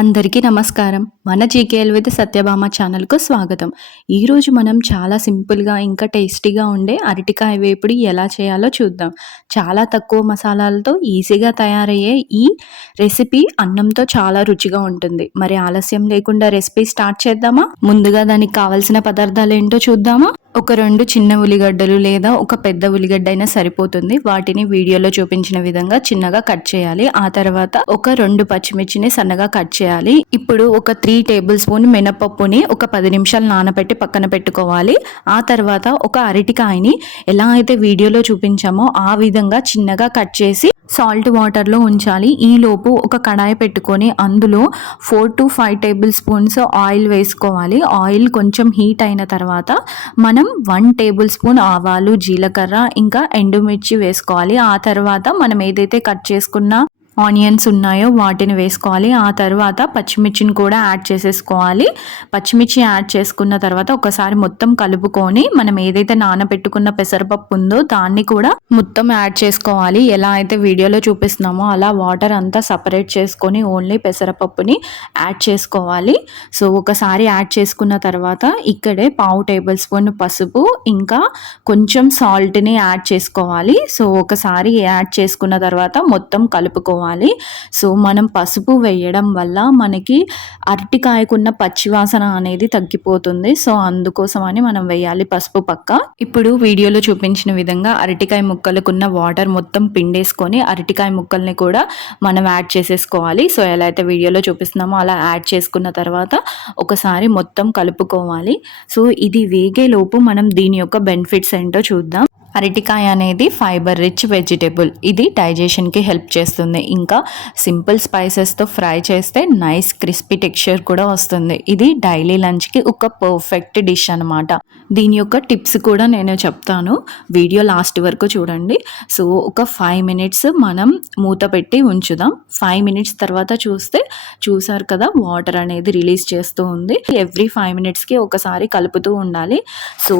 అందరికీ నమస్కారం. మన జీకేఎల్ విత్ సత్యభామ ఛానల్‌కు స్వాగతం. ఈరోజు మనం చాలా సింపుల్‌గా ఇంకా టేస్టీగా ఉండే అరటికాయ వేపుడు ఎలా చేయాలో చూద్దాం. చాలా తక్కువ మసాలాలతో ఈజీగా తయారయ్యే ఈ రెసిపీ అన్నంతో చాలా రుచిగా ఉంటుంది. మరి ఆలస్యం లేకుండా రెసిపీ స్టార్ట్ చేద్దామా? ముందుగా దానికి కావాల్సిన పదార్థాలు ఏంటో చూద్దామా? ఒక 2 చిన్న ఉల్లిగడ్డలు లేదా ఒక పెద్ద ఉల్లిగడ్డ అయినా సరిపోతుంది. వాటిని వీడియోలో చూపించిన విధంగా చిన్నగా కట్ చేయాలి. ఆ తర్వాత ఒక 2 పచ్చిమిర్చిని సన్నగా కట్ చేయాలి. ఇప్పుడు ఒక 3 టేబుల్ స్పూన్ మినపప్పుని ఒక 10 నిమిషాలు నానబెట్టి పక్కన పెట్టుకోవాలి. ఆ తర్వాత ఒక అరటికాయని ఎలా అయితే వీడియోలో చూపించామో ఆ విధంగా చిన్నగా కట్ చేసి సాల్ట్ వాటర్లో ఉంచాలి. ఈలోపు ఒక కడాయి పెట్టుకొని అందులో 4 to 5 టేబుల్ స్పూన్స్ ఆయిల్ వేసుకోవాలి. ఆయిల్ కొంచెం హీట్ అయిన తర్వాత మనం 1 టేబుల్ స్పూన్ ఆవాలు, జీలకర్ర ఇంకా ఎండుమిర్చి వేసుకోవాలి. ఆ తర్వాత మనం ఏదైతే కట్ చేసుకున్న ఆనియన్స్ ఉన్నాయో వాటిని వేసుకోవాలి. ఆ తర్వాత పచ్చిమిర్చిని కూడా యాడ్ చేసేసుకోవాలి. పచ్చిమిర్చి యాడ్ చేసుకున్న తర్వాత ఒకసారి మొత్తం కలుపుకొని మనం ఏదైతే నానబెట్టుకున్న పెసరపప్పు ఉందో దాన్ని కూడా మొత్తం యాడ్ చేసుకోవాలి. ఎలా అయితే వీడియోలో చూపిస్తున్నామో అలా వాటర్ అంతా సపరేట్ చేసుకొని ఓన్లీ పెసరపప్పుని యాడ్ చేసుకోవాలి. సో ఒకసారి యాడ్ చేసుకున్న తర్వాత ఇక్కడే 1/2 టేబుల్ స్పూన్ పసుపు ఇంకా కొంచెం సాల్ట్ని యాడ్ చేసుకోవాలి. సో ఒకసారి యాడ్ చేసుకున్న తర్వాత మొత్తం కలుపుకోవాలి. సో మనం పసుపు వేయడం వల్ల మనకి అరటికాయకున్న పచ్చివాసన అనేది తగ్గిపోతుంది. సో అందుకోసమని మనం వేయాలి పసుపు పక్క. ఇప్పుడు వీడియోలో చూపించిన విధంగా అరటికాయ ముక్కలకున్న వాటర్ మొత్తం పిండేసుకొని అరటికాయ ముక్కల్ని కూడా మనం యాడ్ చేసేసుకోవాలి. సో ఎలా అయితే వీడియోలో చూపిస్తున్నామో అలా యాడ్ చేసుకున్న తర్వాత ఒకసారి మొత్తం కలుపుకోవాలి. సో ఇది వేగేలోపు మనం దీని యొక్క బెనిఫిట్స్ ఏంటో చూద్దాం. అరటికాయ అనేది ఫైబర్ రిచ్ వెజిటేబుల్. ఇది డైజెషన్కి హెల్ప్ చేస్తుంది. ఇంకా సింపుల్ స్పైసెస్తో ఫ్రై చేస్తే నైస్ క్రిస్పీ టెక్స్చర్ కూడా వస్తుంది. ఇది డైలీ లంచ్కి ఒక పర్ఫెక్ట్ డిష్ అనమాట. దీని యొక్క టిప్స్ కూడా నేను చెప్తాను, వీడియో లాస్ట్ వరకు చూడండి. సో ఒక 5 మినిట్స్ మనం మూత పెట్టి ఉంచుదాం. 5 మినిట్స్ తర్వాత చూసారు కదా వాటర్ అనేది రిలీజ్ చేస్తూ ఉంది. ఎవ్రీ 5 మినిట్స్కి ఒకసారి కలుపుతూ ఉండాలి. సో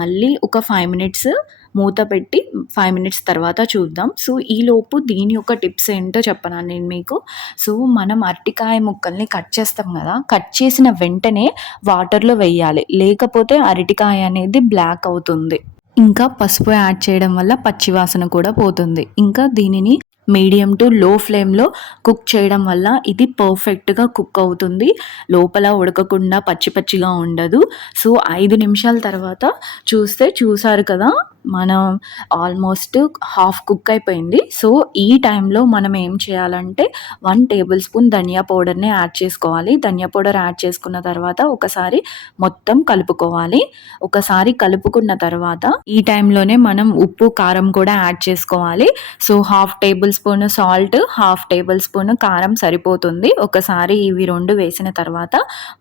మళ్ళీ ఒక 5 మినిట్స్ మూత పెట్టి 5 మినిట్స్ తర్వాత చూద్దాం. సో ఈలోపు దీని యొక్క టిప్స్ ఏంటో చెప్పనా నేను మీకు. సో మనం అరటికాయ ముక్కల్ని కట్ చేస్తాం కదా, కట్ చేసిన వెంటనే వాటర్లో వేయాలి, లేకపోతే అరటికాయ అనేది బ్లాక్ అవుతుంది. ఇంకా పసుపు యాడ్ చేయడం వల్ల పచ్చివాసన కూడా పోతుంది. ఇంకా దీనిని మీడియం టు లో ఫ్లేమ్లో కుక్ చేయడం వల్ల ఇది పర్ఫెక్ట్గా కుక్ అవుతుంది. లోపల ఉడకకుండా పచ్చి పచ్చిగా ఉండదు. సో 5 నిమిషాల తర్వాత చూసారు కదా మనం ఆల్మోస్ట్ హాఫ్ కుక్ అయిపోయింది. సో ఈ టైంలో మనం ఏం చేయాలంటే 1 టేబుల్ స్పూన్ ధనియా పౌడర్ని యాడ్ చేసుకోవాలి. ధనియా పౌడర్ యాడ్ చేసుకున్న తర్వాత ఒకసారి మొత్తం కలుపుకోవాలి. ఒకసారి కలుపుకున్న తర్వాత ఈ టైంలోనే మనం ఉప్పు, కారం కూడా యాడ్ చేసుకోవాలి. So 1/2 table spoon salt, 1/2 table spoon కారం సరిపోతుంది. ఒకసారి ఇవి 2 వేసిన తర్వాత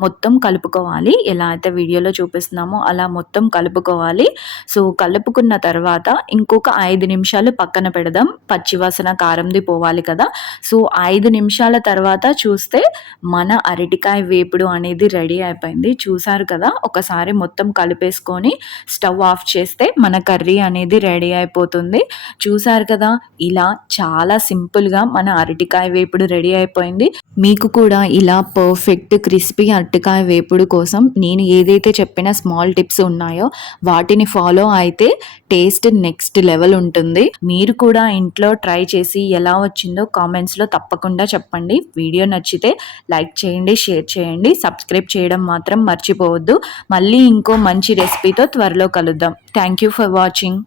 మొత్తం కలుపుకోవాలి. ఎలా అయితే వీడియోలో చూపిస్తున్నామో అలా మొత్తం కలుపుకోవాలి. సో కలుపుకున్న తర్వాత ఇంకొక 5 నిమిషాలు పక్కన పెడదాం. పచ్చివాసన కారంది పోవాలి కదా. సో 5 నిమిషాల తర్వాత చూస్తే మన అరటికాయ వేపుడు అనేది రెడీ అయిపోయింది. చూసారు కదా, ఒకసారి మొత్తం కలిపేసుకొని స్టవ్ ఆఫ్ చేస్తే మన కర్రీ అనేది రెడీ అయిపోతుంది. చూసారు కదా, ఇలా చాలా సింపుల్గా మన అరటికాయ వేపుడు రెడీ అయిపోయింది. మీకు కూడా ఇలా పర్ఫెక్ట్ క్రిస్పీ అరటికాయ వేపుడు కోసం నేను ఏదైతే చెప్పిన స్మాల్ టిప్స్ ఉన్నాయో వాటిని ఫాలో అయితే టేస్ట్ నెక్స్ట్ లెవెల్ ఉంటుంది. మీరు కూడా ఇంట్లో ట్రై చేసి ఎలా వచ్చిందో కామెంట్స్లో తప్పకుండా చెప్పండి. వీడియో నచ్చితే లైక్ చేయండి, షేర్ చేయండి, సబ్స్క్రైబ్ చేయడం మాత్రం మర్చిపోవద్దు. మళ్ళీ ఇంకో మంచి రెసిపీతో త్వరలో కలుద్దాం. Thank you for watching.